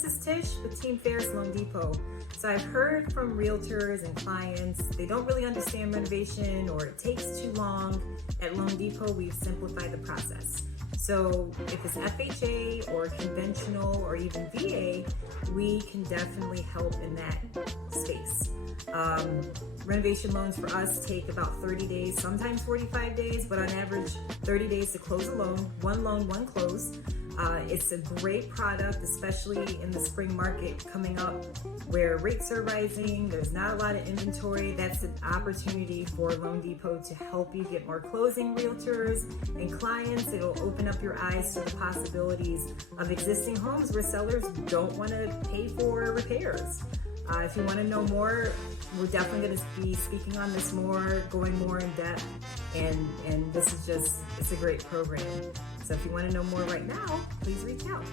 this is Tish with Team Ferris Loan Depot. So I've heard from realtors and clients, they don't really understand renovation or it takes too long. At Loan Depot, we've simplified the process. So if it's FHA or conventional or even VA, we can definitely help in that space. Renovation loans for us take about 30 days, sometimes 45 days, but on average 30 days to close a loan, one close. It's a great product, especially in the spring market coming up where rates are rising, there's not a lot of inventory. That's an opportunity for Loan Depot to help you get more closing realtors and clients. It'll open up your eyes to the possibilities of existing homes where sellers don't want to pay for repairs. If you want to know more, we're definitely going to be speaking on this more, going more in depth, and this is just, it's a great program. So if you want to know more right now, please reach out.